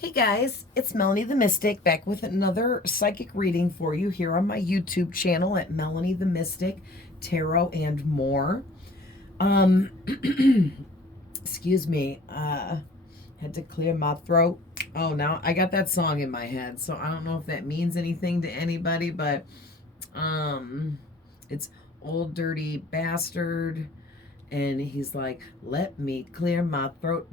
Hey guys, it's Melanie the Mystic back with another psychic reading for you here on my YouTube channel at Melanie the Mystic Tarot and More. Um, excuse me, had to clear my throat. Oh, now I got that song in my head, so I don't know if that means anything to anybody, but it's Old Dirty Bastard. And he's like, let me clear my throat.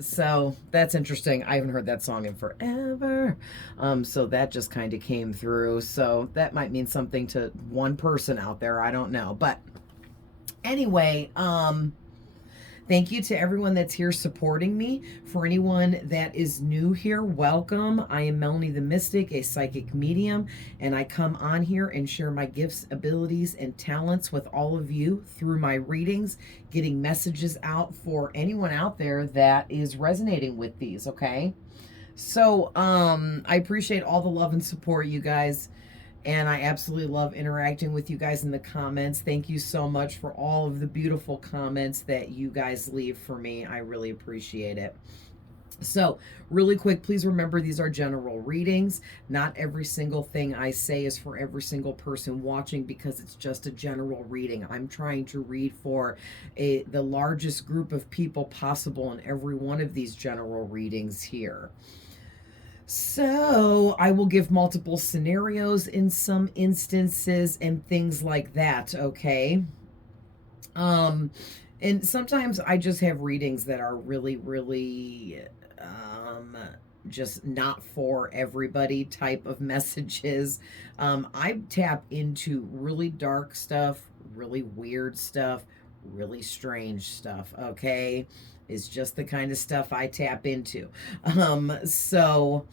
So that's interesting. I haven't heard that song in forever. So that just kind of came through. So that might mean something to one person out there. I don't know. But anyway, thank you to everyone that's here supporting me. For anyone that is new here, welcome. I am Melanie the Mystic, a psychic medium, and I come on here and share my gifts, abilities, and talents with all of you through my readings, getting messages out for anyone out there that is resonating with these, okay? So, I appreciate all the love and support, you guys. And I absolutely love interacting with you guys in the comments. Thank you so much for all of the beautiful comments that you guys leave for me. I really appreciate it. So, really quick, please remember these are general readings. Not every single thing I say is for every single person watching because it's just a general reading. I'm trying to read for the largest group of people possible in every one of these general readings here. So I will give multiple scenarios in some instances and things like that, okay? Um, and sometimes I just have readings that are really, just not for everybody type of messages. I tap into really dark stuff, really weird stuff, really strange stuff, okay? It's just the kind of stuff I tap into. So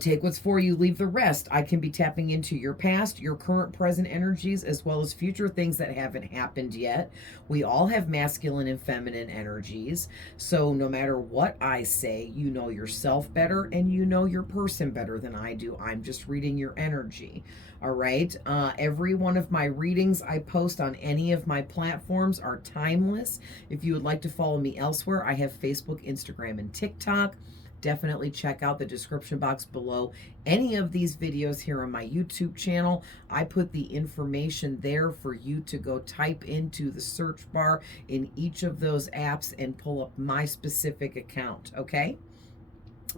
take what's for you, leave the rest. I can be tapping into your past, your current, present energies, as well as future things that haven't happened yet. We all have masculine and feminine energies. So no matter what I say, you know yourself better and you know your person better than I do. I'm just reading your energy. All right. Every one of my readings I post on any of my platforms are timeless. If you would like to follow me elsewhere, I have Facebook, Instagram, and TikTok. Definitely check out the description box below any of these videos here on my YouTube channel. I put the information there for you to go type into the search bar in each of those apps and pull up my specific account, okay?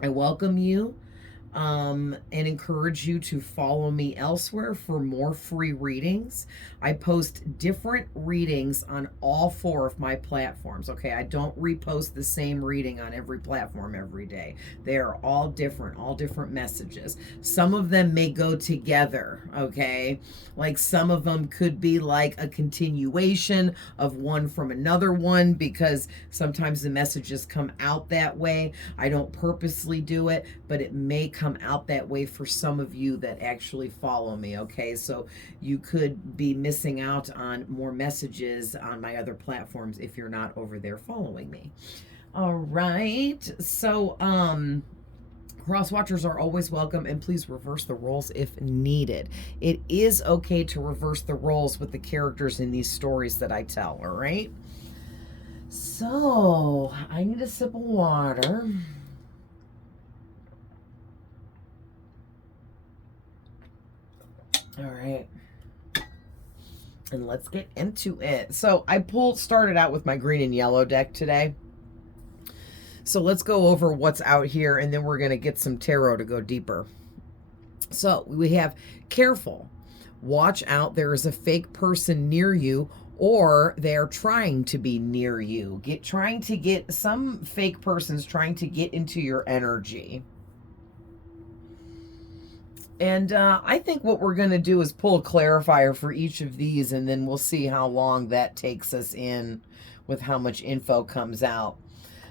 I welcome you and encourage you to follow me elsewhere for more free readings. I post different readings on all 4 of my platforms. Okay, I don't repost the same reading on every platform every day. They are all different messages. Some of them may go together, okay? Like some of them could be like a continuation of one from another one because sometimes the messages come out that way. I don't purposely do it, but it may come out that way for some of you that actually follow me, okay? So you could be missing out on more messages on my other platforms if you're not over there following me. All right. So, cross watchers are always welcome, and please reverse the roles if needed. It is okay to reverse the roles with the characters in these stories that I tell, all right? So, I need a sip of water. All right. And let's get into it. So I started out with my green and yellow deck today. So let's go over what's out here, and then we're going to get some tarot to go deeper. So we have careful. Watch out. There is a fake person near you, or they're trying to be near you. Some fake person's trying to get into your energy. And I think what we're going to do is pull a clarifier for each of these, and then we'll see how long that takes us in with how much info comes out.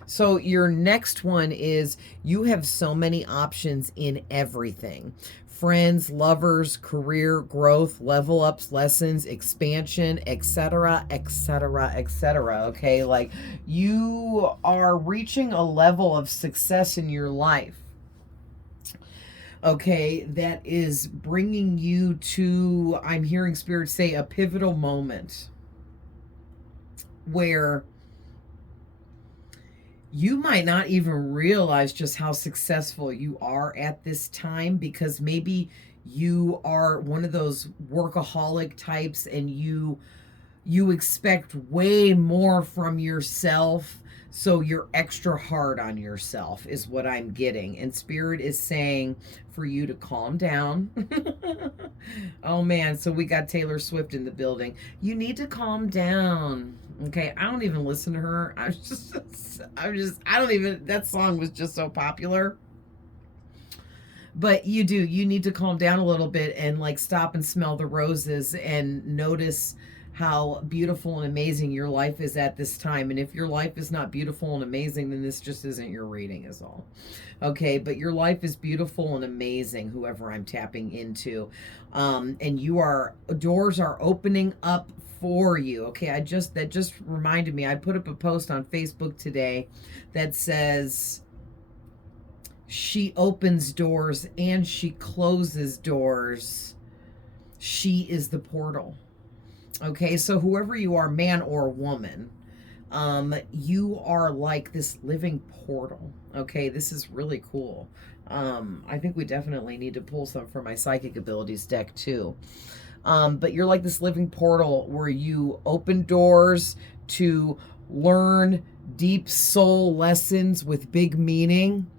So your next one is you have so many options in everything. Friends, lovers, career, growth, level ups, lessons, expansion, etc., etc., etc. Okay, like you are reaching a level of success in your life, okay, that is bringing you to, I'm hearing spirit say, a pivotal moment where You might not even realize just how successful you are at this time, because maybe you are one of those workaholic types and you expect way more from yourself, so you're extra hard on yourself is what I'm getting. And Spirit is saying for you to calm down. Oh man, so we got Taylor Swift in the building. You need to calm down. Okay, I don't even listen to her. I don't even, that song was just so popular. But you need to calm down a little bit and like stop and smell the roses and notice how beautiful and amazing your life is at this time. And if your life is not beautiful and amazing, then this just isn't your reading, is all. Okay, but your life is beautiful and amazing, whoever I'm tapping into. And doors are opening up for you. Okay, that just reminded me. I put up a post on Facebook today that says, she opens doors and she closes doors. She is the portal. Okay, so whoever you are, man or woman, you are like this living portal. Okay, this is really cool. I think we definitely need to pull some from my psychic abilities deck too. But you're like this living portal where you open doors to learn deep soul lessons with big meaning.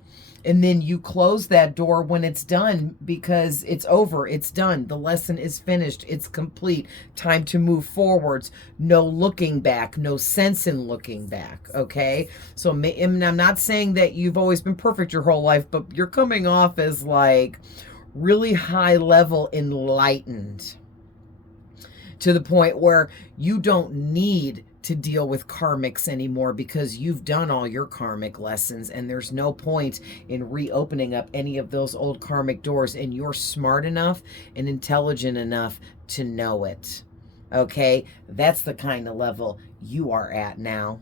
And then you close that door when it's done, because it's over. It's done. The lesson is finished. It's complete. Time to move forwards. No looking back. No sense in looking back. Okay? So and I'm not saying that you've always been perfect your whole life, but you're coming off as like really high level enlightened, to the point where you don't need to deal with karmics anymore, because you've done all your karmic lessons and there's no point in reopening up any of those old karmic doors, and you're smart enough and intelligent enough to know it. Okay? That's the kind of level you are at now.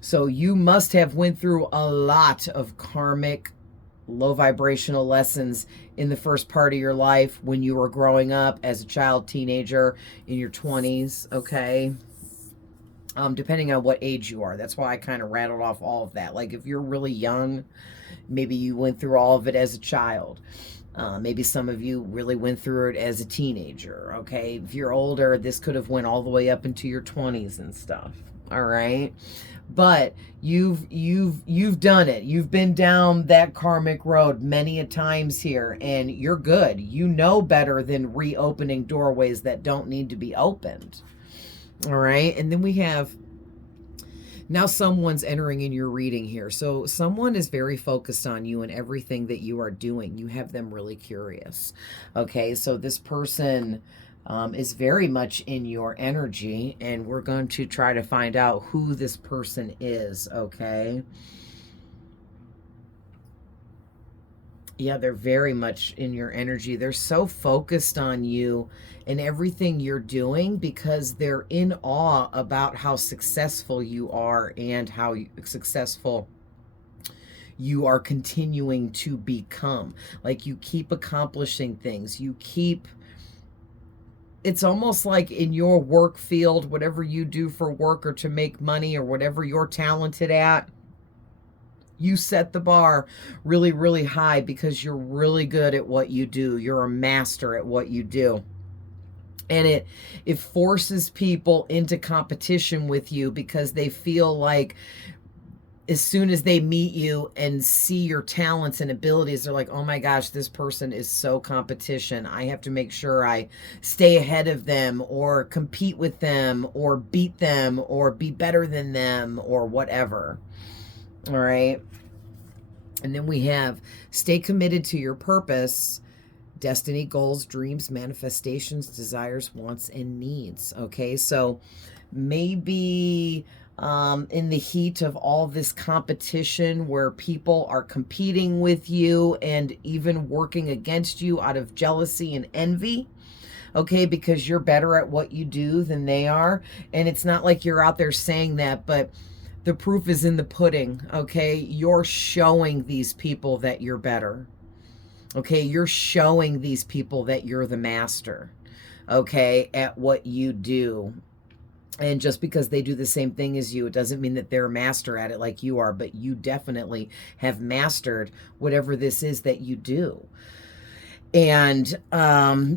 So you must have went through a lot of karmic low vibrational lessons in the first part of your life, when you were growing up as a child, teenager, in your 20s, okay? Depending on what age you are. That's why I kind of rattled off all of that. Like if you're really young, maybe you went through all of it as a child. Maybe some of you really went through it as a teenager, okay? If you're older, this could have went all the way up into your 20s and stuff, all right? But you've done it. You've been down that karmic road many a times here, and you're good. You know better than reopening doorways that don't need to be opened. All right. And then we have, now someone's entering in your reading here. So someone is very focused on you and everything that you are doing. You have them really curious. Okay. So this person is very much in your energy, and we're going to try to find out who this person is. Okay. Yeah, they're very much in your energy. They're so focused on you and everything you're doing, because they're in awe about how successful you are and how successful you are continuing to become. Like you keep accomplishing things. You keep, it's almost like in your work field, whatever you do for work or to make money or whatever you're talented at, you set the bar really, really high, because you're really good at what you do. You're a master at what you do. And it forces people into competition with you, because they feel like as soon as they meet you and see your talents and abilities, they're like, oh my gosh, this person is so competition. I have to make sure I stay ahead of them or compete with them or beat them or be better than them or whatever. All right. And then we have stay committed to your purpose, destiny, goals, dreams, manifestations, desires, wants, and needs. Okay. So maybe in the heat of all this competition where people are competing with you and even working against you out of jealousy and envy, okay, because you're better at what you do than they are. And it's not like you're out there saying that, but the proof is in the pudding, okay? You're showing these people that you're better, okay? You're showing these people that you're the master, okay, at what you do. And just because they do the same thing as you, it doesn't mean that they're a master at it like you are, but you definitely have mastered whatever this is that you do. And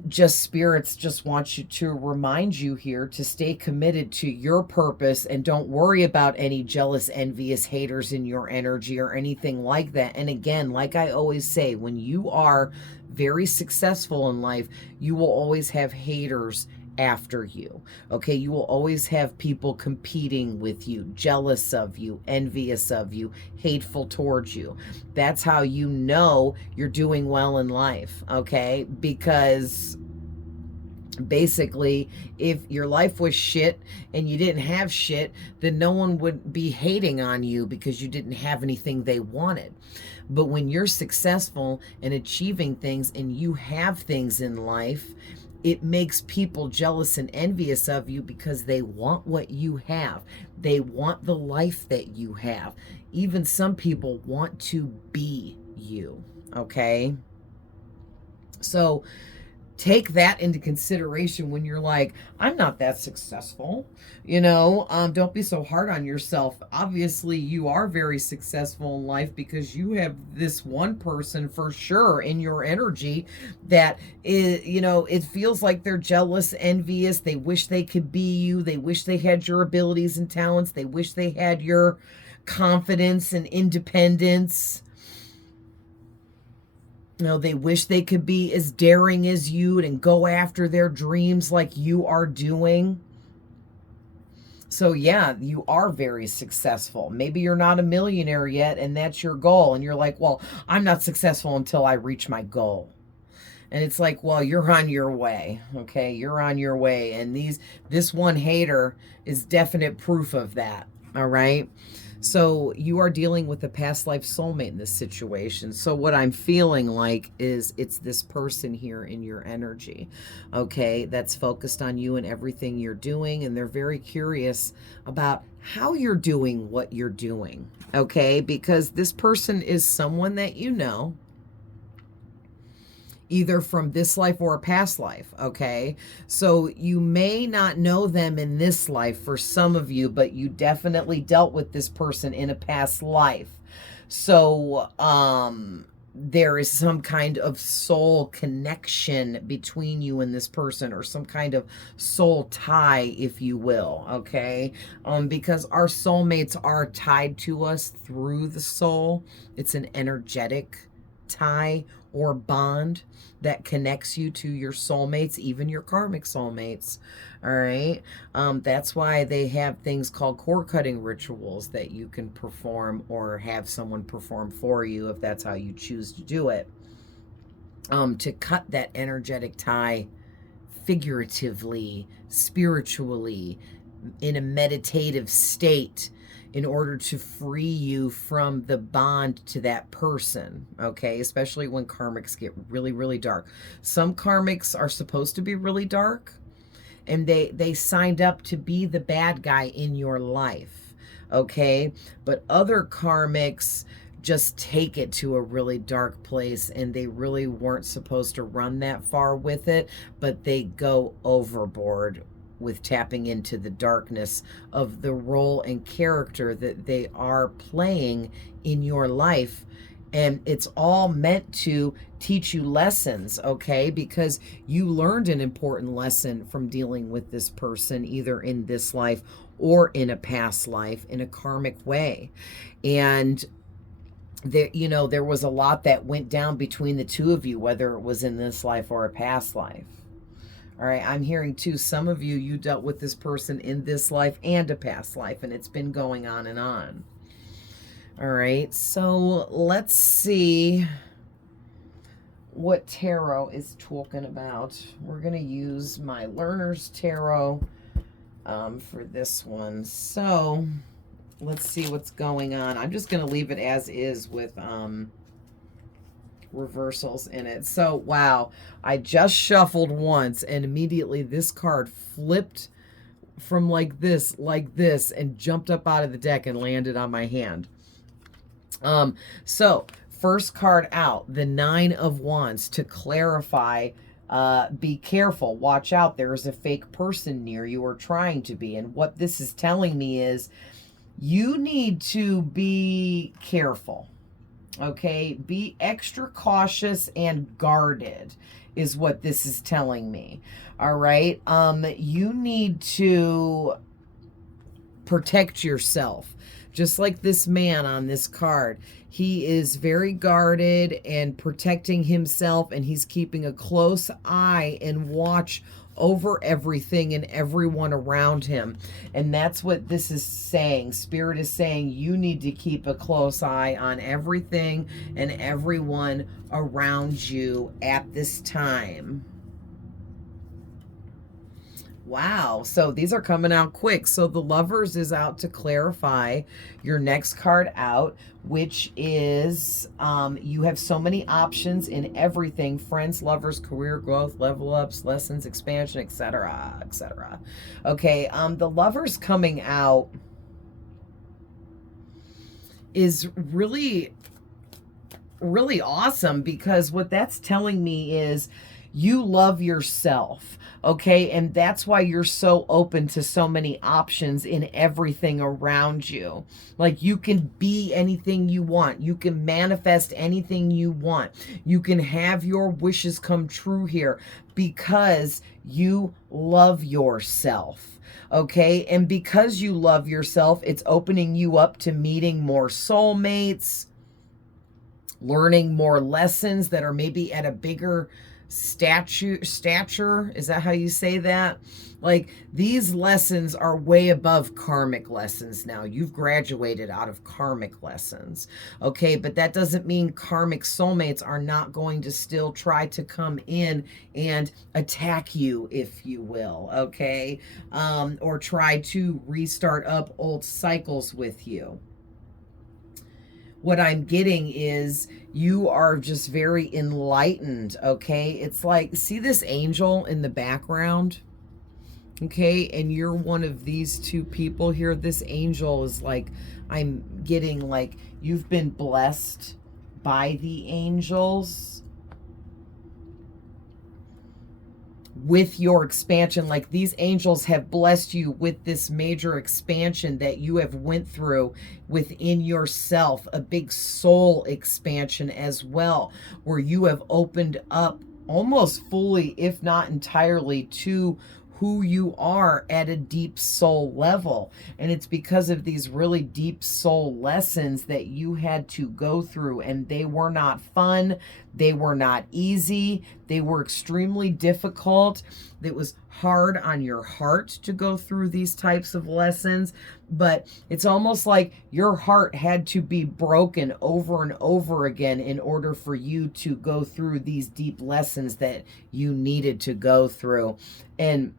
just spirits just want you to remind you here to stay committed to your purpose and don't worry about any jealous, envious haters in your energy or anything like that. And again, like I always say, when you are very successful in life, you will always have haters after you. Okay, you will always have people competing with you, jealous of you, envious of you, hateful towards you. That's how you know you're doing well in life, okay? Because basically, if your life was shit and you didn't have shit, then no one would be hating on you because you didn't have anything they wanted. But when you're successful and achieving things and you have things in life, it makes people jealous and envious of you because they want what you have. They want the life that you have. Even some people want to be you, okay? So take that into consideration when you're like, I'm not that successful. Don't be so hard on yourself. Obviously, you are very successful in life because you have this one person for sure in your energy that is, it feels like they're jealous, envious. They wish they could be you. They wish they had your abilities and talents. They wish they had your confidence and independence. They wish they could be as daring as you and go after their dreams like you are doing. So yeah, you are very successful. Maybe you're not a millionaire yet and that's your goal. And you're like, well, I'm not successful until I reach my goal. And it's like, well, you're on your way. Okay, you're on your way. And this one hater is definite proof of that. All right. So you are dealing with a past life soulmate in this situation. So what I'm feeling like is it's this person here in your energy, okay, that's focused on you and everything you're doing. And they're very curious about how you're doing what you're doing, okay, because this person is someone that you know, either from this life or a past life, okay? So you may not know them in this life for some of you, but you definitely dealt with this person in a past life. So there is some kind of soul connection between you and this person, or some kind of soul tie, if you will, okay? Because our soulmates are tied to us through the soul. It's an energetic tie or bond that connects you to your soulmates, even your karmic soulmates. All right. That's why they have things called cord cutting rituals that you can perform or have someone perform for you if that's how you choose to do it. To cut that energetic tie figuratively, spiritually, in a meditative state, in order to free you from the bond to that person, okay? Especially when karmics get really, really dark. Some karmics are supposed to be really dark, and they signed up to be the bad guy in your life, okay? But other karmics just take it to a really dark place, and they really weren't supposed to run that far with it, but they go overboard with tapping into the darkness of the role and character that they are playing in your life. And it's all meant to teach you lessons, okay? Because you learned an important lesson from dealing with this person, either in this life or in a past life, in a karmic way. And there was a lot that went down between the two of you, whether it was in this life or a past life. All right, I'm hearing too, some of you dealt with this person in this life and a past life, and it's been going on and on. All right, so let's see what tarot is talking about. We're going to use my Learner's Tarot for this one. So let's see what's going on. I'm just going to leave it as is with reversals in it. So wow, I just shuffled once and immediately this card flipped from like this and jumped up out of the deck and landed on my hand. So first card out, the 9 of Wands, to clarify Be careful. Watch out. There is a fake person near you or trying to be. And what this is telling me is you need to be careful. Okay, be extra cautious and guarded is what this is telling me. All right. You need to protect yourself. Just like this man on this card. He is very guarded and protecting himself, and he's keeping a close eye and watch over everything and everyone around him. And that's what this is saying. Spirit is saying you need to keep a close eye on everything and everyone around you at this time. Wow. So these are coming out quick. So the Lovers is out to clarify your next card out, which is you have so many options in everything: friends, lovers, career growth, level ups, lessons, expansion, etc., etc. Okay. The Lovers coming out is really, really awesome, because what that's telling me is you love yourself. Okay, and that's why you're so open to so many options in everything around you. Like, you can be anything you want. You can manifest anything you want. You can have your wishes come true here because you love yourself. Okay, and because you love yourself, it's opening you up to meeting more soulmates, learning more lessons that are maybe at a bigger stature. Is that how you say that? Like, these lessons are way above karmic lessons now. You've graduated out of karmic lessons. Okay, but that doesn't mean karmic soulmates are not going to still try to come in and attack you, if you will. Okay, or try to restart up old cycles with you. What I'm getting is you are just very enlightened, okay? It's like, see this angel in the background? Okay, and you're one of these two people here. This angel is like, I'm getting like, you've been blessed by the angels with your expansion. Like, these angels have blessed you with this major expansion that you have went through within yourself, a big soul expansion as well, where you have opened up almost fully, if not entirely, to who you are at a deep soul level. And it's because of these really deep soul lessons that you had to go through, and they were not fun. They were not easy. They were extremely difficult. It was hard on your heart to go through these types of lessons, but it's almost like your heart had to be broken over and over again in order for you to go through these deep lessons that you needed to go through. And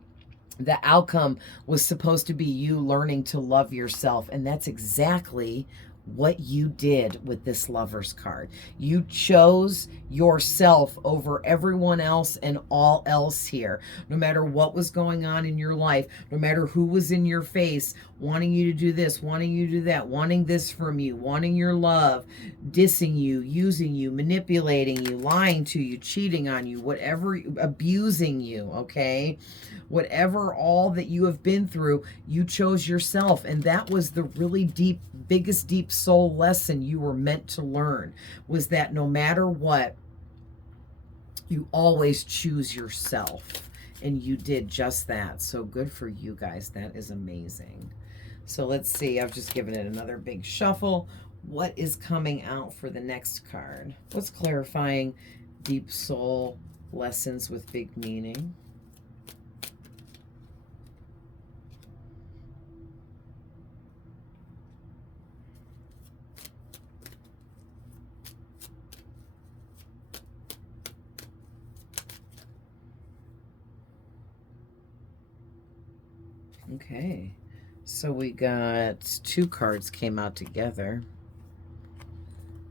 the outcome was supposed to be you learning to love yourself. And that's exactly what you did with this Lovers card. You chose yourself over everyone else and all else here. No matter what was going on in your life, no matter who was in your face, wanting you to do this, wanting you to do that, wanting this from you, wanting your love, dissing you, using you, manipulating you, lying to you, cheating on you, whatever, abusing you, okay? Whatever, all that you have been through, you chose yourself. And that was the really deep, biggest deep soul lesson you were meant to learn, was that no matter what, you always choose yourself. And you did just that. So good for you guys. That is amazing. So let's see. I've just given it another big shuffle. What is coming out for the next card? What's clarifying deep soul lessons with big meaning? Okay, so we got two cards came out together.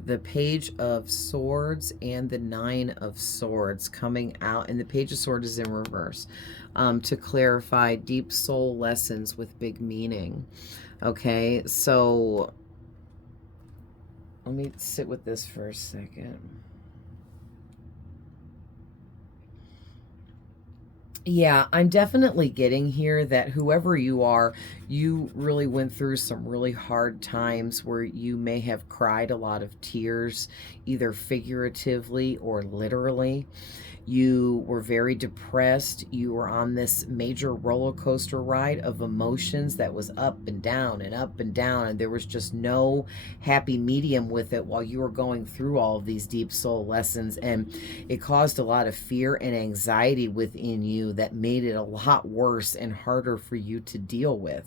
The Page of Swords and the Nine of Swords coming out, and the Page of Swords is in reverse, to clarify deep soul lessons with big meaning. Okay, so let me sit with this for a second. Yeah, I'm definitely getting here that whoever you are, you really went through some really hard times where you may have cried a lot of tears, either figuratively or literally. You were very depressed. You were on this major roller coaster ride of emotions that was up and down and up and down, and there was just no happy medium with it while you were going through all of these deep soul lessons. And it caused a lot of fear and anxiety within you that made it a lot worse and harder for you to deal with.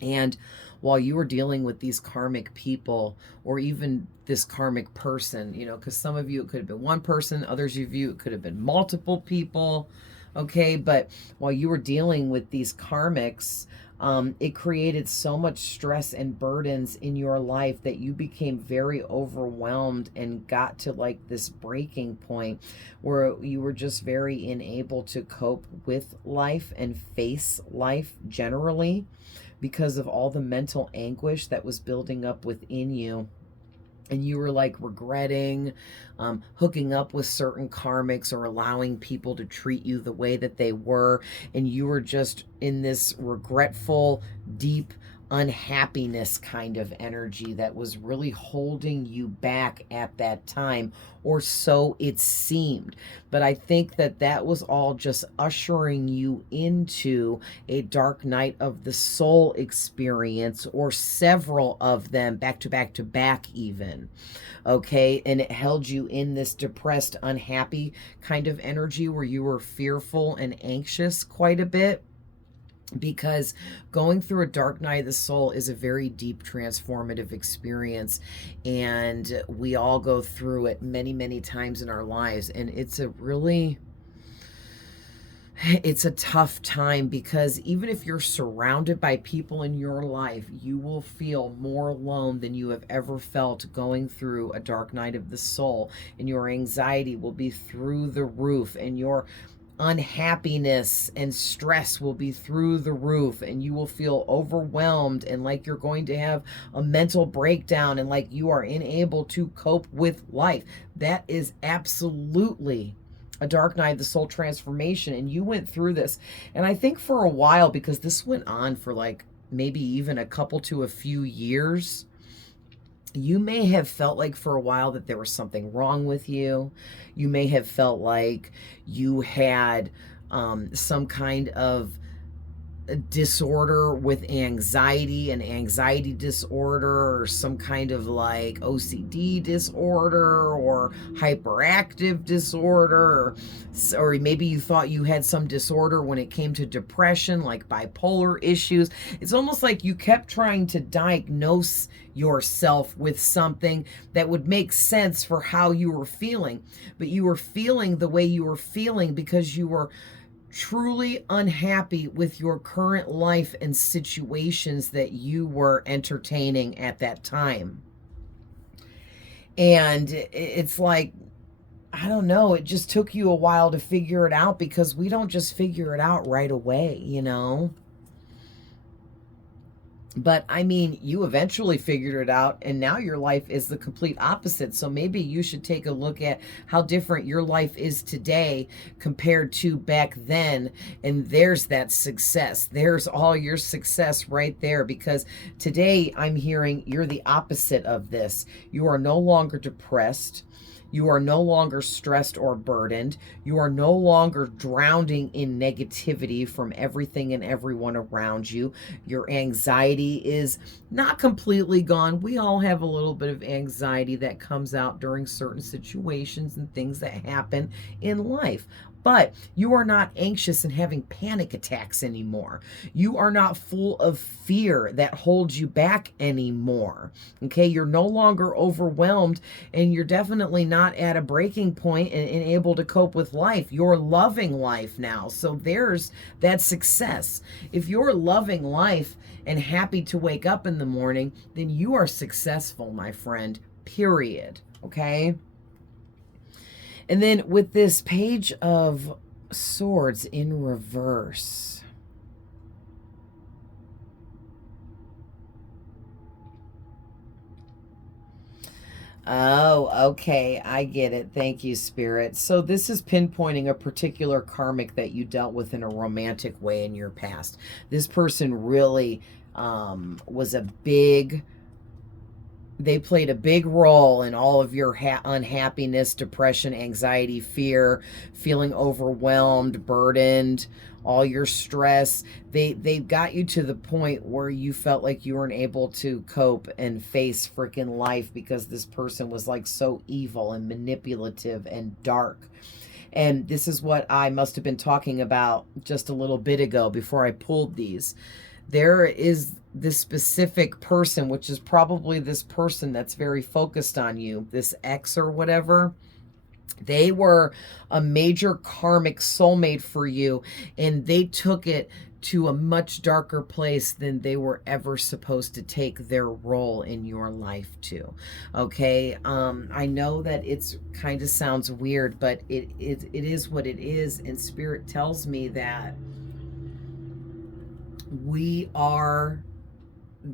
And while you were dealing with these karmic people, or even this karmic person, because some of you, it could have been one person, others of you, it could have been multiple people. Okay. But while you were dealing with these karmics, it created so much stress and burdens in your life that you became very overwhelmed and got to like this breaking point where you were just very unable to cope with life and face life generally, because of all the mental anguish that was building up within you. And you were like regretting hooking up with certain karmics or allowing people to treat you the way that they were. And you were just in this regretful, deep unhappiness kind of energy that was really holding you back at that time, or so it seemed. But I think that that was all just ushering you into a dark night of the soul experience, or several of them back to back to back even. Okay. And it held you in this depressed, unhappy kind of energy where you were fearful and anxious quite a bit, because going through a dark night of the soul is a very deep transformative experience, and we all go through it many, many times in our lives. And it's a tough time, because even if you're surrounded by people in your life, you will feel more alone than you have ever felt going through a dark night of the soul, and your anxiety will be through the roof, and your unhappiness and stress will be through the roof, and you will feel overwhelmed and like you're going to have a mental breakdown and like you are unable to cope with life. That is absolutely a dark night of the soul transformation. And you went through this, and I think for a while, because this went on for like maybe even a couple to a few years, you may have felt like for a while that there was something wrong with you. You may have felt like you had some kind of disorder with anxiety, an anxiety disorder, or some kind of like OCD disorder or hyperactive disorder, or maybe you thought you had some disorder when it came to depression, like bipolar issues. It's almost like you kept trying to diagnose yourself with something that would make sense for how you were feeling, but you were feeling the way you were feeling because you were truly unhappy with your current life and situations that you were entertaining at that time. And it's like, I don't know, it just took you a while to figure it out, because we don't just figure it out right away. But I mean, you eventually figured it out, and now your life is the complete opposite. So maybe you should take a look at how different your life is today compared to back then. And there's that success. There's all your success right there, because today I'm hearing you're the opposite of this. You are no longer depressed. You are no longer stressed or burdened. You are no longer drowning in negativity from everything and everyone around you. Your anxiety is not completely gone. We all have a little bit of anxiety that comes out during certain situations and things that happen in life. But you are not anxious and having panic attacks anymore. You are not full of fear that holds you back anymore. Okay, you're no longer overwhelmed, and you're definitely not at a breaking point and able to cope with life. You're loving life now. So there's that success. If you're loving life and happy to wake up in the morning, then you are successful, my friend, period. Okay? And then with this Page of Swords in reverse, Oh, okay. I get it. Thank you, Spirit. So this is pinpointing a particular karmic that you dealt with in a romantic way in your past. This person really was a big, they played a big role in all of your unhappiness, depression, anxiety, fear, feeling overwhelmed, burdened, all your stress. They got you to the point where you felt like you weren't able to cope and face freaking life because this person was like so evil and manipulative and dark. And this is what I must have been talking about just a little bit ago before I pulled these. There is this specific person, which is probably this person that's very focused on you, this ex or whatever. They were a major karmic soulmate for you, and they took it to a much darker place than they were ever supposed to take their role in your life to. Okay, I know that it's kind of sounds weird, but it is what it is, and Spirit tells me that we are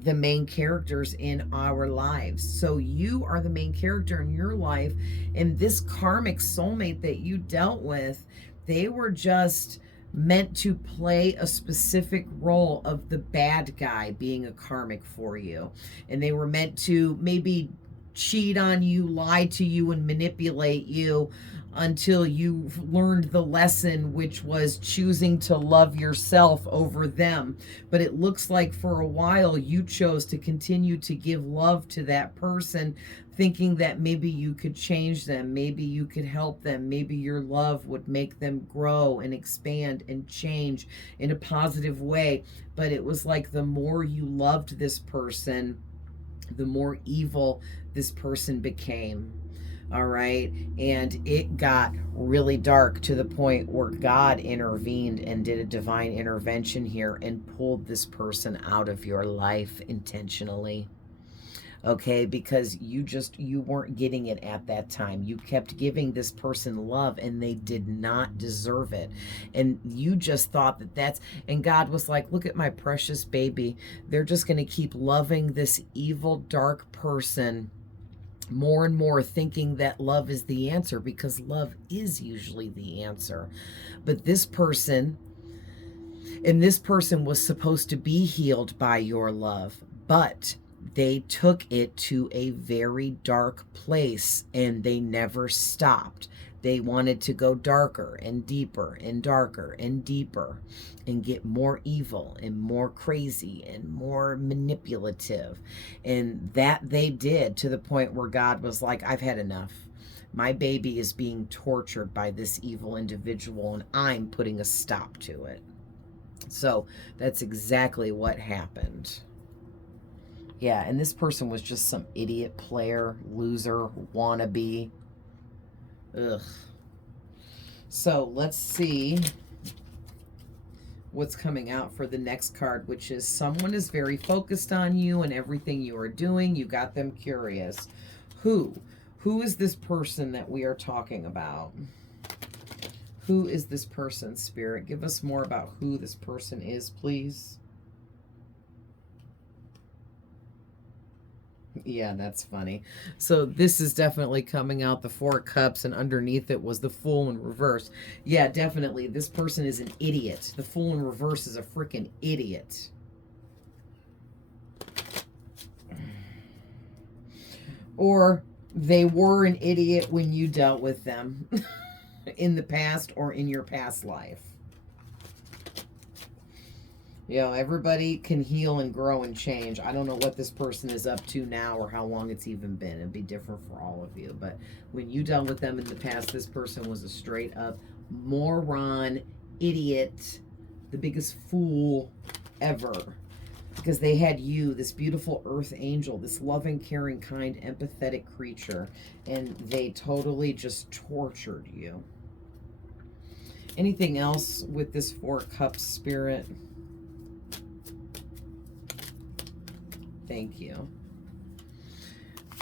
the main characters in our lives. So you are the main character in your life, and this karmic soulmate that you dealt with, they were just meant to play a specific role of the bad guy being a karmic for you. And they were meant to maybe cheat on you, lie to you, and manipulate you until you learned the lesson, which was choosing to love yourself over them. But it looks like for a while you chose to continue to give love to that person, thinking that maybe you could change them, maybe you could help them, maybe your love would make them grow and expand and change in a positive way. But it was like the more you loved this person, the more evil this person became. All right. And it got really dark to the point where God intervened and did a divine intervention here and pulled this person out of your life intentionally. Okay, because you weren't getting it at that time. You kept giving this person love and they did not deserve it. And you just thought and God was like, look at my precious baby. They're just going to keep loving this evil, dark person more and more, thinking that love is the answer, because love is usually the answer. But this person was supposed to be healed by your love, but they took it to a very dark place and they never stopped. They wanted to go darker and deeper and darker and deeper and get more evil and more crazy and more manipulative. And that they did, to the point where God was like, I've had enough. My baby is being tortured by this evil individual and I'm putting a stop to it. So that's exactly what happened. Yeah, and this person was just some idiot player, loser, wannabe. Ugh. So let's see what's coming out for the next card, which is someone is very focused on you and everything you are doing. You got them curious. Who is this person that we are talking about? Who is this person, Spirit? Give us more about who this person is, please. Yeah, that's funny. So this is definitely coming out the Four of Cups, and underneath it was the Fool in reverse. Yeah, definitely. This person is an idiot. The Fool in reverse is a freaking idiot. Or they were an idiot when you dealt with them in the past or in your past life. You know, everybody can heal and grow and change. I don't know what this person is up to now or how long it's even been. It'd be different for all of you. But when you dealt with them in the past, this person was a straight up moron, idiot, the biggest fool ever. Because they had you, this beautiful earth angel, this loving, caring, kind, empathetic creature. And they totally just tortured you. Anything else with this Four Cups, Spirit? Thank you.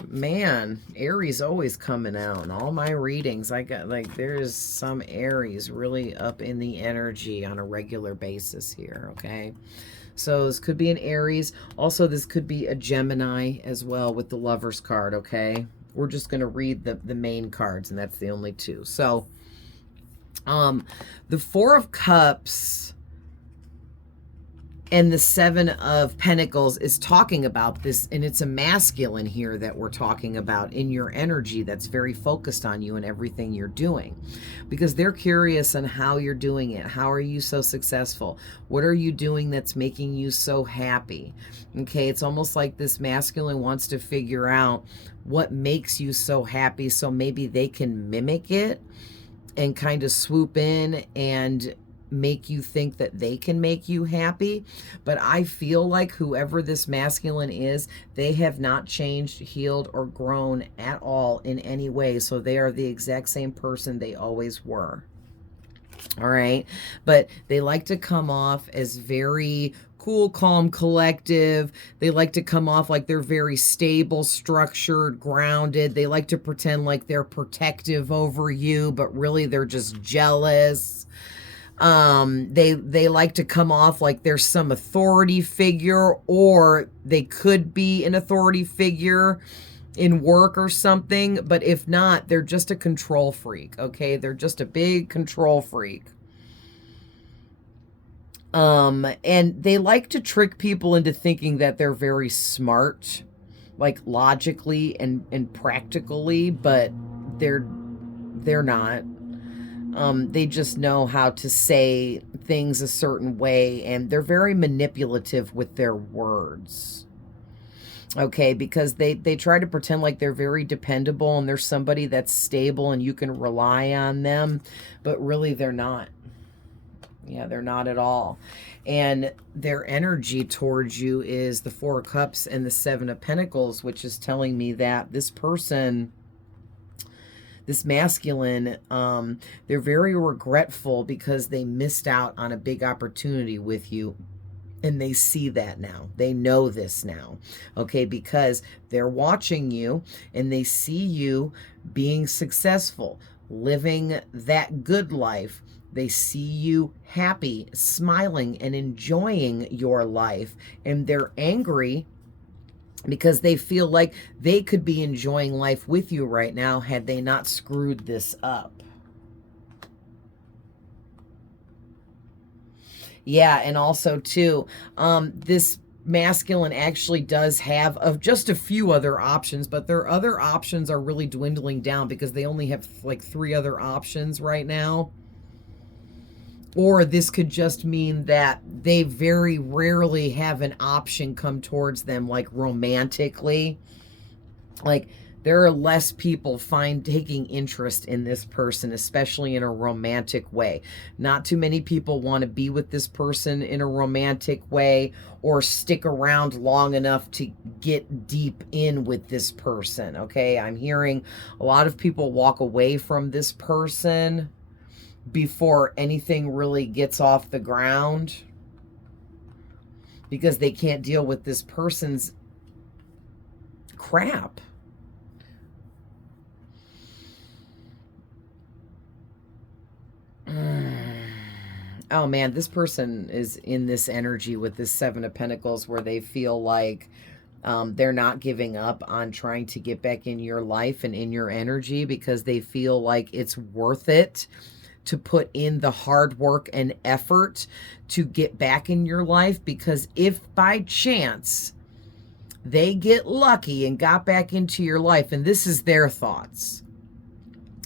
Man, Aries always coming out. In all my readings, I got like, there's some Aries really up in the energy on a regular basis here, okay? So this could be an Aries. Also, this could be a Gemini as well with the Lover's card, okay? We're just going to read the main cards, and that's the only two. So, the Four of Cups and the Seven of Pentacles is talking about this, and it's a masculine here that we're talking about in your energy that's very focused on you and everything you're doing, because they're curious on how you're doing it. How are you so successful? What are you doing that's making you so happy? Okay, it's almost like this masculine wants to figure out what makes you so happy, so maybe they can mimic it and kind of swoop in and make you think that they can make you happy. But I feel like whoever this masculine is, they have not changed, healed, or grown at all in any way. So they are the exact same person they always were. All right. But they like to come off as very cool, calm, collective. They like to come off like they're very stable, structured, grounded. They like to pretend like they're protective over you, but really they're just jealous. They like to come off like there's some authority figure, or they could be an authority figure in work or something, but if not, they're just a control freak, okay? They're just a big control freak. And they like to trick people into thinking that they're very smart, like logically and practically, but they're not. They just know how to say things a certain way, and they're very manipulative with their words. Okay, because they try to pretend like they're very dependable and they're somebody that's stable and you can rely on them, but really they're not. Yeah, they're not at all. And their energy towards you is the Four of Cups and the Seven of Pentacles, which is telling me that this person, this masculine, they're very regretful because they missed out on a big opportunity with you. And they see that now. They know this now, okay? Because they're watching you and they see you being successful, living that good life. They see you happy, smiling, and enjoying your life. And they're angry because they feel like they could be enjoying life with you right now had they not screwed this up. Yeah, and also too, this masculine actually does have just a few other options, but their other options are really dwindling down because they only have like 3 other options right now. Or this could just mean that they very rarely have an option come towards them, like romantically. Like, there are less people taking interest in this person, especially in a romantic way. Not too many people want to be with this person in a romantic way or stick around long enough to get deep in with this person, okay? I'm hearing a lot of people walk away from this person before anything really gets off the ground because they can't deal with this person's crap. Oh man, this person is in this energy with this Seven of Pentacles where they feel like they're not giving up on trying to get back in your life and in your energy because they feel like it's worth it to put in the hard work and effort to get back in your life. Because if by chance they get lucky and got back into your life, and this is their thoughts,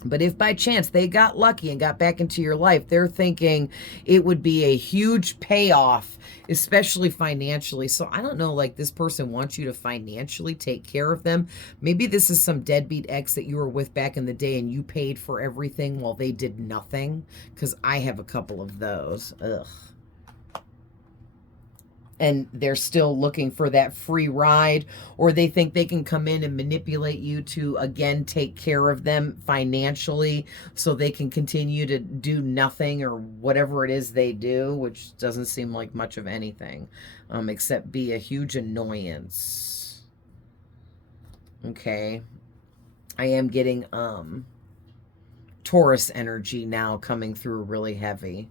but if by chance they got lucky and got back into your life, they're thinking it would be a huge payoff, especially financially. So I don't know, like this person wants you to financially take care of them. Maybe this is some deadbeat ex that you were with back in the day and you paid for everything while they did nothing. Because I have a couple of those. Ugh. And they're still looking for that free ride, or they think they can come in and manipulate you to, again, take care of them financially so they can continue to do nothing or whatever it is they do, which doesn't seem like much of anything, except be a huge annoyance. Okay. I am getting Taurus energy now coming through really heavy.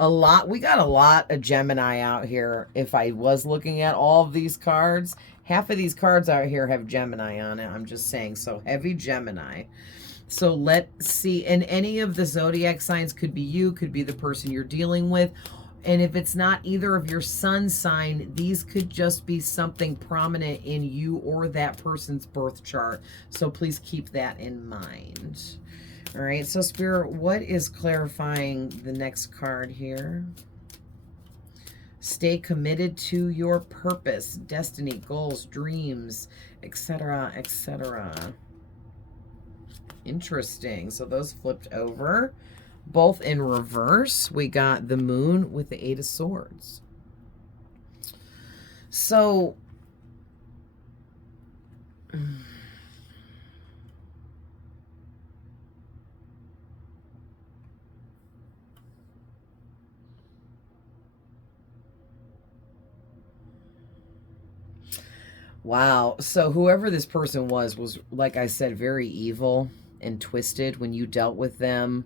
We got a lot of Gemini out here. If I was looking at all of these cards, half of these cards out here have Gemini on it. I'm just saying, so heavy Gemini. So let's see, and any of the zodiac signs could be you, could be the person you're dealing with. And if it's not either of your sun sign, these could just be something prominent in you or that person's birth chart. So please keep that in mind. All right, so Spirit, what is clarifying the next card here? Stay committed to your purpose, destiny, goals, dreams, etc., etc. Interesting. So those flipped over. Both in reverse. We got the Moon with the Eight of Swords. So... wow. So whoever this person was, like I said, very evil and twisted when you dealt with them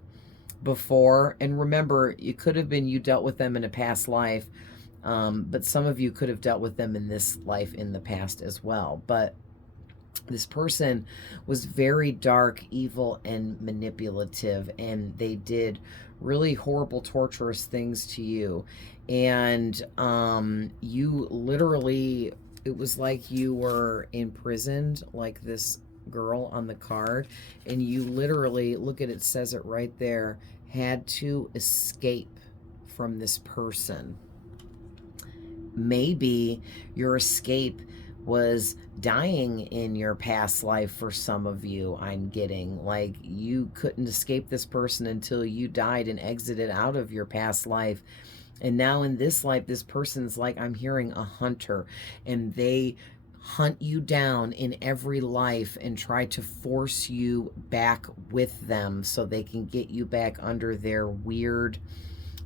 before. And remember, it could have been you dealt with them in a past life, but some of you could have dealt with them in this life in the past as well. But this person was very dark, evil, and manipulative, and they did really horrible, torturous things to you. And you literally, it was like you were imprisoned, like this girl on the card, and you literally, look at it, says it right there, had to escape from this person. Maybe your escape was dying in your past life for some of you. I'm getting like you couldn't escape this person until you died and exited out of your past life. And now in this life, this person's like, I'm hearing a hunter, and they hunt you down in every life and try to force you back with them so they can get you back under their weird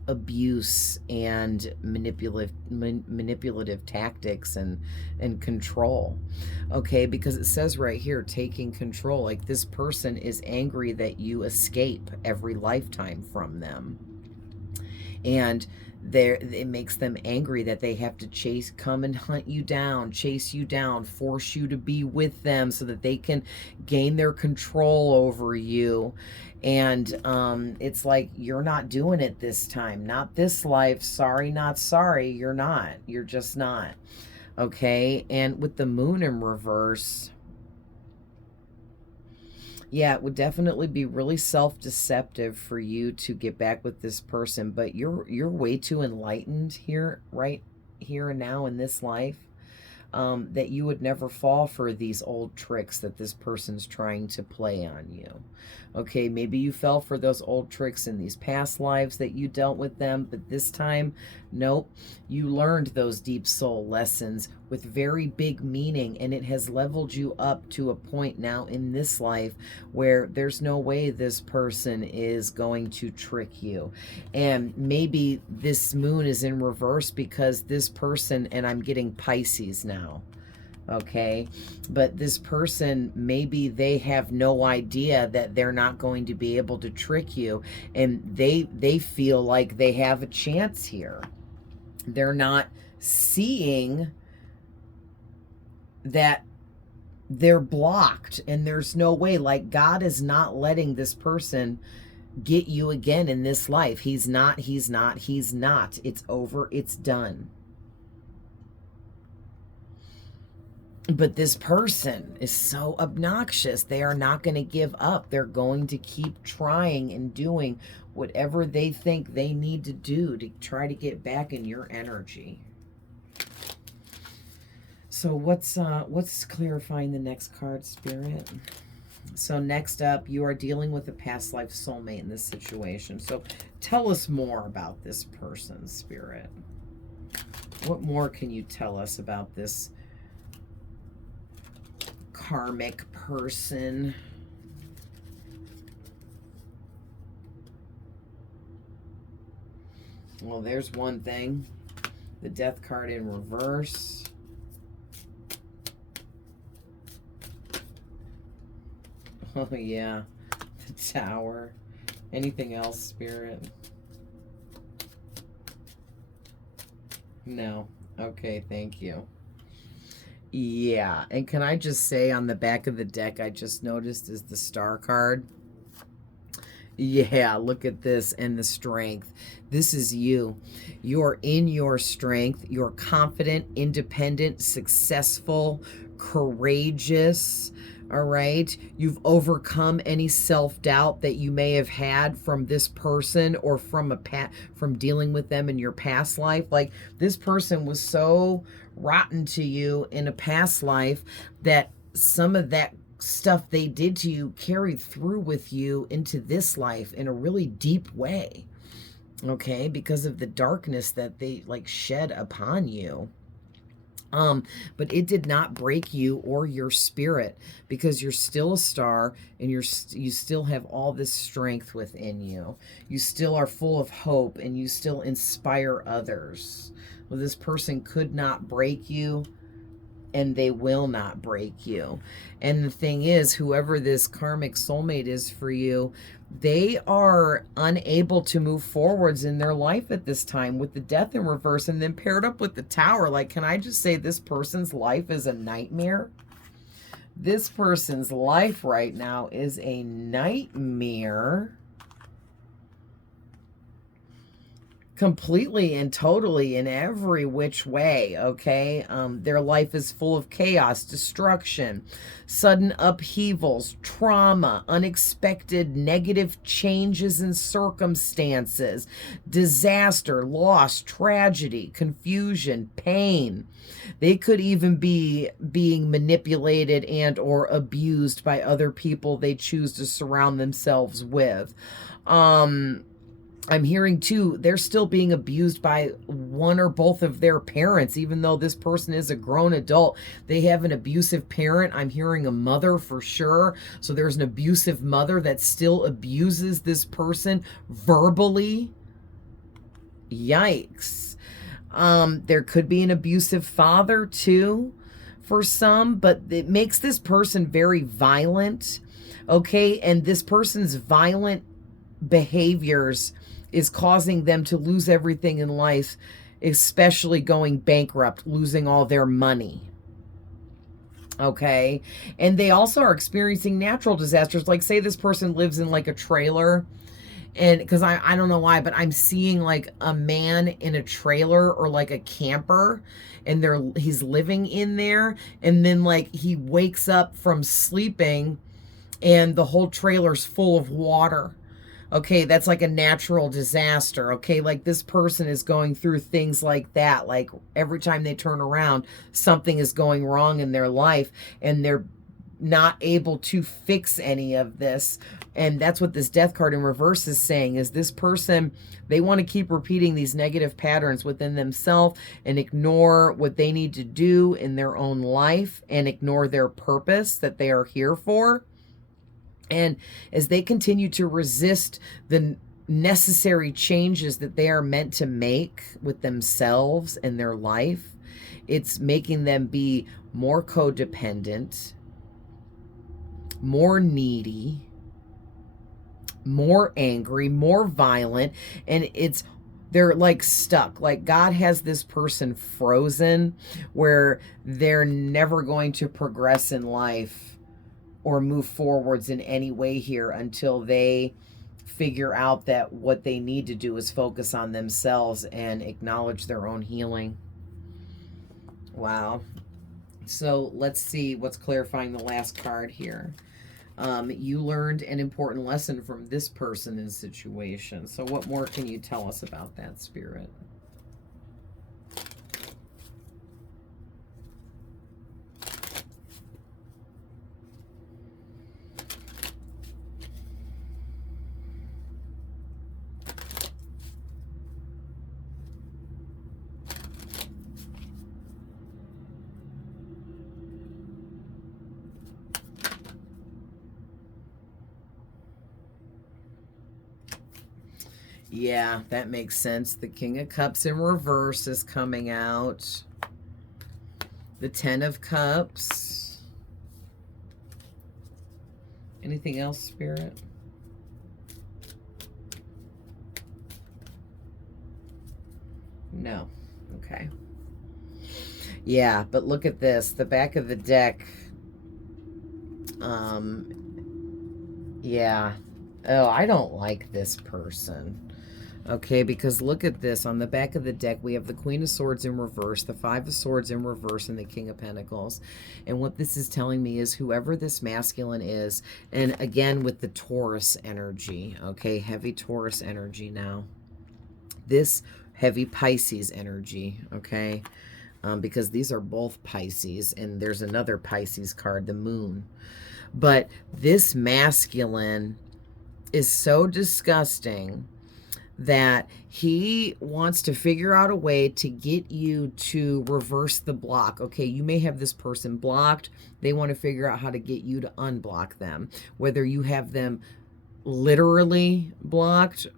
abuse and manipulative tactics and control. Okay, because it says right here, taking control. Like this person is angry that you escape every lifetime from them, and it makes them angry that they have to come and hunt you down, chase you down, force you to be with them so that they can gain their control over you. And it's like, you're not doing it this time, not this life. Sorry, not sorry. You're not. You're just not. Okay. And with the Moon in reverse, yeah, it would definitely be really self-deceptive for you to get back with this person, but you're way too enlightened here, right here and now in this life, that you would never fall for these old tricks that this person's trying to play on you. Okay, maybe you fell for those old tricks in these past lives that you dealt with them, but this time, nope, you learned those deep soul lessons with very big meaning, and it has leveled you up to a point now in this life where there's no way this person is going to trick you. And maybe this Moon is in reverse because this person, and I'm getting Pisces now, okay, but this person, maybe they have no idea that they're not going to be able to trick you, and they feel like they have a chance here. They're not seeing that they're blocked, and there's no way, like God is not letting this person get you again in this life. He's not. It's over, it's done. But this person is so obnoxious. They are not going to give up. They're going to keep trying and doing whatever they think they need to do to try to get back in your energy. So what's clarifying the next card, Spirit? So next up, you are dealing with a past life soulmate in this situation. So tell us more about this person, Spirit. What more can you tell us about this karmic person? Well, there's one thing. The Death card in reverse. Oh, yeah. The Tower. Anything else, Spirit? No. Okay, thank you. Yeah, and can I just say on the back of the deck, I just noticed is the star card. Yeah, look at this and the strength. This is you. You're in your strength. You're confident, independent, successful, courageous. All right. You've overcome any self-doubt that you may have had from this person or from from dealing with them in your past life. Like this person was so rotten to you in a past life that some of that stuff they did to you carried through with you into this life in a really deep way, okay, because of the darkness that they like shed upon you. But it did not break you or your spirit, because you're still a star and you still have all this strength within you. You still are full of hope and you still inspire others. Well, this person could not break you, and they will not break you. And the thing is, whoever this karmic soulmate is for you, they are unable to move forwards in their life at this time with the death in reverse, and then paired up with the tower. Like, can I just say this person's life is a nightmare? This person's life right now is a nightmare. Completely and totally in every which way, okay? Their life is full of chaos, destruction, sudden upheavals, trauma, unexpected negative changes in circumstances, disaster, loss, tragedy, confusion, pain. They could even be being manipulated and or abused by other people they choose to surround themselves with. I'm hearing too, they're still being abused by one or both of their parents, even though this person is a grown adult. They have an abusive parent. I'm hearing a mother for sure. So there's an abusive mother that still abuses this person verbally. Yikes. There could be an abusive father too for some, but it makes this person very violent. Okay. And this person's violent behaviors is causing them to lose everything in life, especially going bankrupt, losing all their money. Okay. And they also are experiencing natural disasters. Like, say this person lives in like a trailer, and because I don't know why, but I'm seeing like a man in a trailer or like a camper, and he's living in there, and then like he wakes up from sleeping and the whole trailer's full of water. Okay, that's like a natural disaster. Okay, like this person is going through things like that. Like every time they turn around, something is going wrong in their life, and they're not able to fix any of this. And that's what this death card in reverse is saying, is this person, they want to keep repeating these negative patterns within themselves and ignore what they need to do in their own life and ignore their purpose that they are here for. And as they continue to resist the necessary changes that they are meant to make with themselves and their life, it's making them be more codependent, more needy, more angry, more violent, and they're like stuck. Like God has this person frozen where they're never going to progress in life or move forwards in any way here until they figure out that what they need to do is focus on themselves and acknowledge their own healing. Wow. So let's see what's clarifying the last card here. You learned an important lesson from this person and situation. So what more can you tell us about that, Spirit? Yeah, that makes sense. The King of Cups in reverse is coming out. The Ten of Cups. Anything else, Spirit? No. Okay. Yeah, but look at this. The back of the deck. Yeah. Oh, I don't like this person. Okay, because look at this. On the back of the deck, we have the Queen of Swords in reverse, the Five of Swords in reverse, and the King of Pentacles. And what this is telling me is whoever this masculine is, and again with the Taurus energy, okay, heavy Taurus energy now. This heavy Pisces energy, okay, because these are both Pisces, and there's another Pisces card, the Moon. But this masculine is so disgusting that he wants to figure out a way to get you to reverse the block. Okay, you may have this person blocked. They want to figure out how to get you to unblock them, whether you have them literally blocked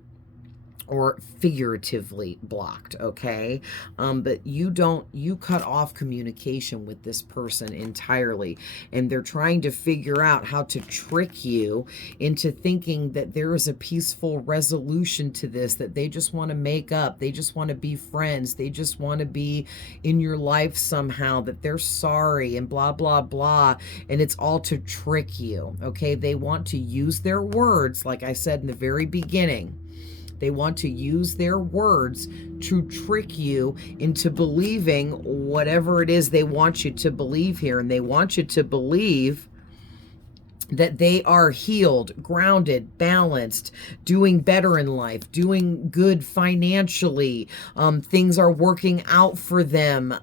or figuratively blocked, okay? But you cut off communication with this person entirely, and they're trying to figure out how to trick you into thinking that there is a peaceful resolution to this, that they just want to make up, they just want to be friends, they just want to be in your life somehow, that they're sorry and blah, blah, blah, and it's all to trick you, okay? They want to use their words, like I said in the very beginning. They want to use their words to trick you into believing whatever it is they want you to believe here. And they want you to believe that they are healed, grounded, balanced, doing better in life, doing good financially. Things are working out for them.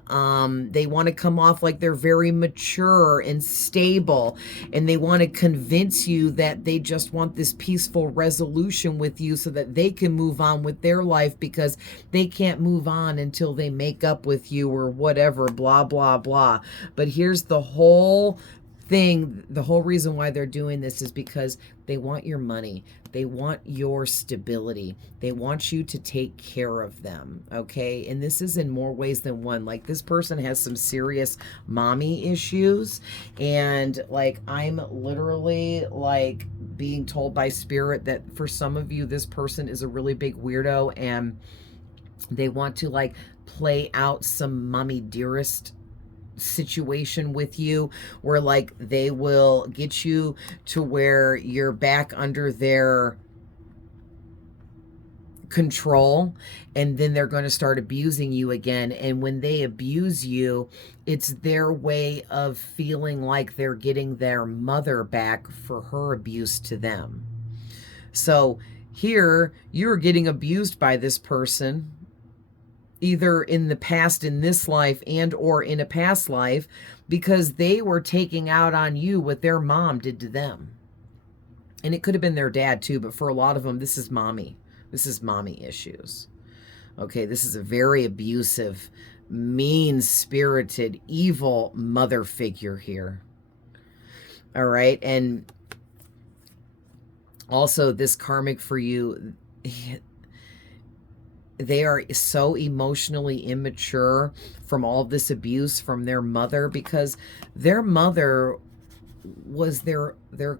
They want to come off like they're very mature and stable, and they want to convince you that they just want this peaceful resolution with you so that they can move on with their life, because they can't move on until they make up with you or whatever, blah, blah, blah. But here's the whole thing, the whole reason why they're doing this is because they want your money. They want your stability. They want you to take care of them, okay? And this is in more ways than one. Like, this person has some serious mommy issues, and like, I'm literally like being told by spirit that for some of you, this person is a really big weirdo, and they want to like play out some mommy dearest situation with you, where like they will get you to where you're back under their control, and then they're going to start abusing you again. And when they abuse you, it's their way of feeling like they're getting their mother back for her abuse to them. So here you're getting abused by this person, either in the past, in this life, and or in a past life, because they were taking out on you what their mom did to them. And it could have been their dad too, but for a lot of them, this is mommy. This is mommy issues. Okay, this is a very abusive, mean-spirited, evil mother figure here. All right, and also this karmic for you, they are so emotionally immature from all this abuse from their mother, because their mother was their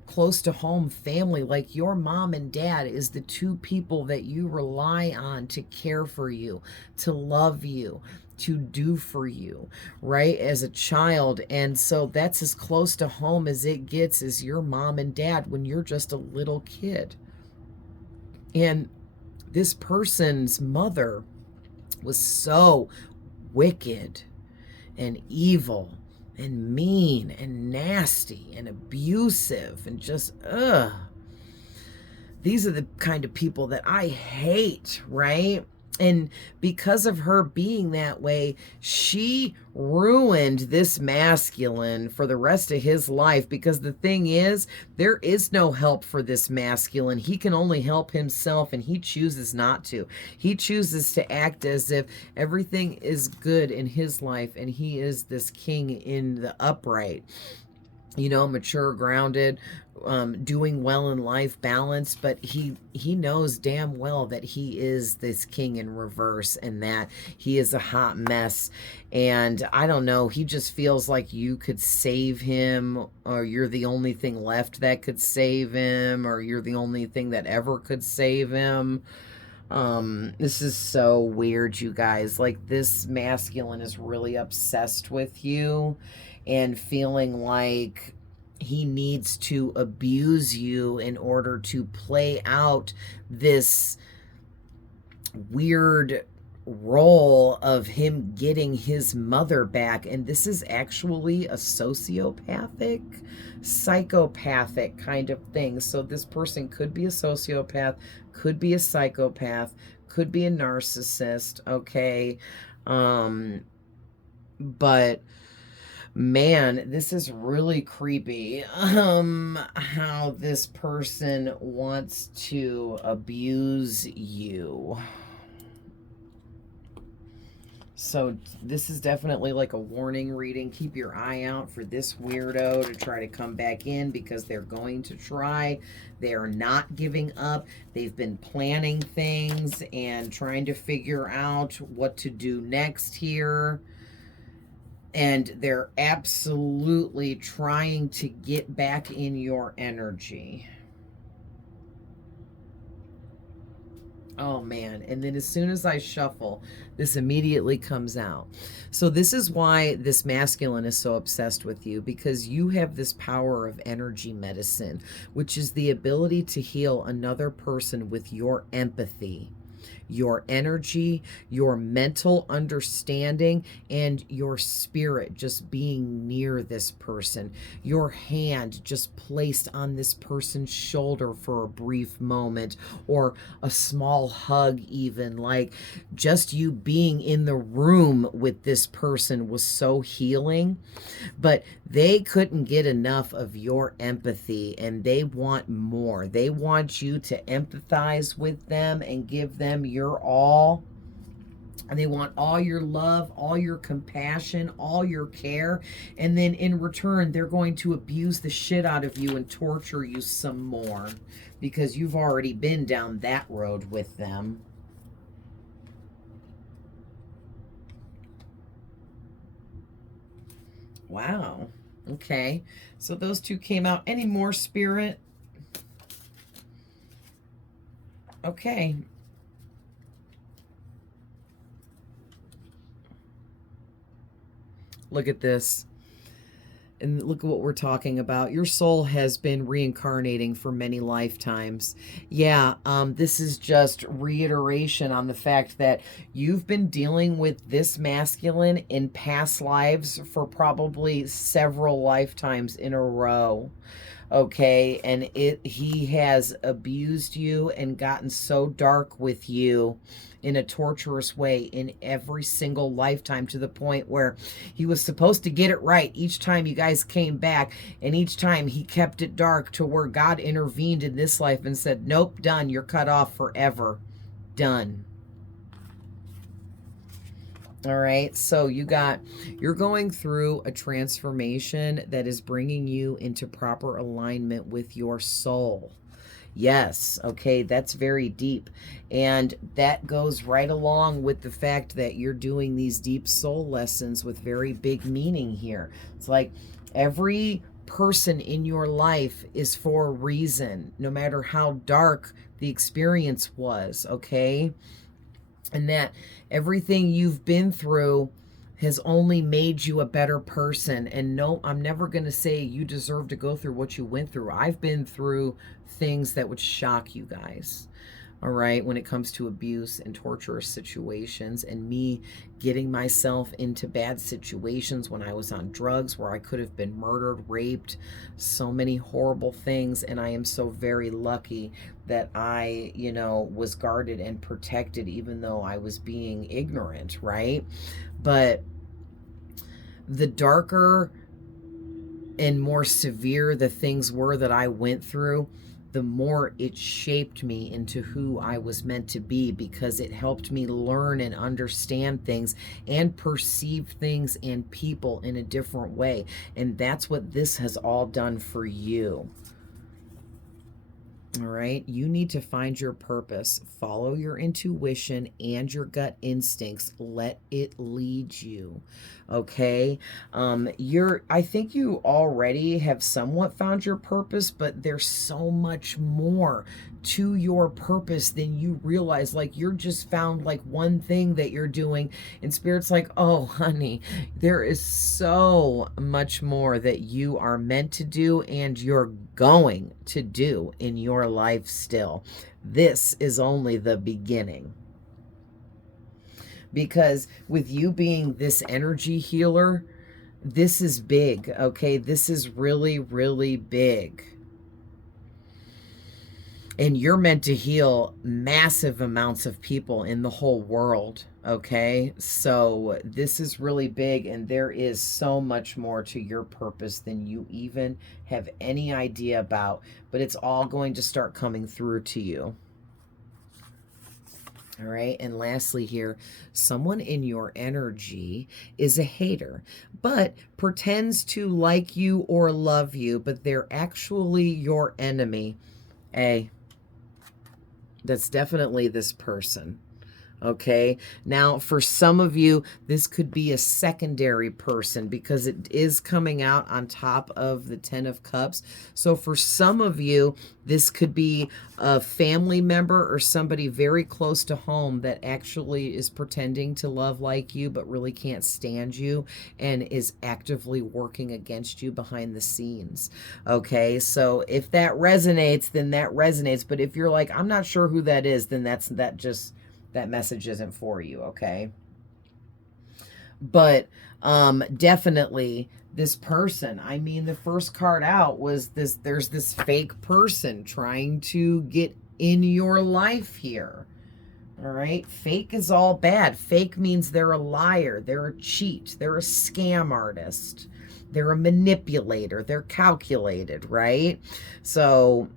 close to home family. Like, your mom and dad is the two people that you rely on to care for you, to love you, to do for you, right, as a child. And so that's as close to home as it gets, is your mom and dad when you're just a little kid. And this person's mother was so wicked and evil and mean and nasty and abusive and just, ugh. These are the kind of people that I hate, right? And because of her being that way, she ruined this masculine for the rest of his life. Because the thing is, there is no help for this masculine. He can only help himself, and he chooses not to. He chooses to act as if everything is good in his life, and he is this king in the upright. You know, mature, grounded, doing well in life, balanced, but he knows damn well that he is this king in reverse, and that he is a hot mess. And I don't know, he just feels like you could save him, or you're the only thing left that could save him, or you're the only thing that ever could save him. This is so weird, you guys. Like, this masculine is really obsessed with you and feeling like he needs to abuse you in order to play out this weird role of him getting his mother back. And this is actually a sociopathic, psychopathic kind of thing. So this person could be a sociopath, could be a psychopath, could be a narcissist, okay? But man, this is really creepy. How this person wants to abuse you. So this is definitely like a warning reading. Keep your eye out for this weirdo to try to come back in, because they're going to try. They are not giving up. They've been planning things and trying to figure out what to do next here. And they're absolutely trying to get back in your energy. Oh man, and then as soon as I shuffle, this immediately comes out. So this is why this masculine is so obsessed with you, because you have this power of energy medicine, which is the ability to heal another person with your empathy, your energy, your mental understanding, and your spirit just being near this person. Your hand just placed on this person's shoulder for a brief moment, or a small hug even. Like, just you being in the room with this person was so healing. But they couldn't get enough of your empathy, and they want more. They want you to empathize with them and give them your all. And they want all your love, all your compassion, all your care. And then in return, they're going to abuse the shit out of you and torture you some more, because you've already been down that road with them. Wow. Okay. So those two came out. Any more, Spirit? Okay. Look at this. And look at what we're talking about. Your soul has been reincarnating for many lifetimes. Yeah, this is just reiteration on the fact that you've been dealing with this masculine in past lives for probably several lifetimes in a row. Okay, and he has abused you and gotten so dark with you in a torturous way in every single lifetime, to the point where he was supposed to get it right each time you guys came back, and each time he kept it dark, to where God intervened in this life and said, nope, done, you're cut off forever, done. All right, so you're going through a transformation that is bringing you into proper alignment with your soul. Yes, okay, that's very deep. And that goes right along with the fact that you're doing these deep soul lessons with very big meaning here. It's like every person in your life is for a reason, no matter how dark the experience was, okay? And that everything you've been through has only made you a better person. And no, I'm never going to say you deserve to go through what you went through. I've been through things that would shock you guys. All right, when it comes to abuse and torturous situations, and me getting myself into bad situations when I was on drugs, where I could have been murdered, raped, so many horrible things. And I am so very lucky that I, was guarded and protected, even though I was being ignorant, right? But the darker and more severe the things were that I went through, the more it shaped me into who I was meant to be, because it helped me learn and understand things and perceive things and people in a different way. And that's what this has all done for you. All right, you need to find your purpose, follow your intuition and your gut instincts, let it lead you. Okay, I think you already have somewhat found your purpose, but there's so much more to your purpose, then you realize like you're just found like one thing that you're doing, and Spirit's like, oh honey, there is so much more that you are meant to do and you're going to do in your life still. This is only the beginning. Because with you being this energy healer, this is big, okay? This is really, really big. And you're meant to heal massive amounts of people in the whole world, okay? So this is really big, and there is so much more to your purpose than you even have any idea about, but it's all going to start coming through to you. All right. And lastly here, someone in your energy is a hater, but pretends to like you or love you, but they're actually your enemy. Hey, that's definitely this person. Okay. Now, for some of you, this could be a secondary person because it is coming out on top of the 10 of Cups. So for some of you, this could be a family member or somebody very close to home that actually is pretending to love like you, but really can't stand you and is actively working against you behind the scenes. Okay. So if that resonates, then that resonates. But if you're like, I'm not sure who that is, then that message isn't for you, okay? But definitely this person, I mean, the first card out was this, there's this fake person trying to get in your life here. All right, fake is all bad. Fake means they're a liar, they're a cheat, they're a scam artist, they're a manipulator, they're calculated, right? So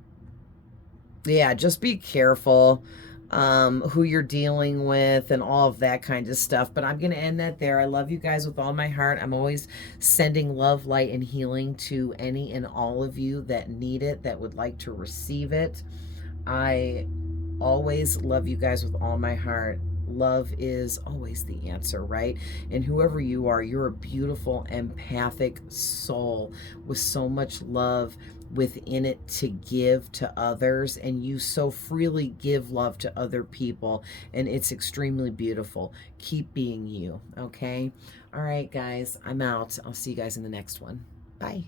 yeah, just be careful who you're dealing with and all of that kind of stuff. But I'm going to end that there. I love you guys with all my heart. I'm always sending love, light, and healing to any and all of you that need it, that would like to receive it. I always love you guys with all my heart. Love is always the answer, right? And whoever you are, you're a beautiful, empathic soul with so much love within it to give to others, and you so freely give love to other people, and it's extremely beautiful. Keep being you, okay? All right, guys, I'm out. I'll see you guys in the next one. Bye.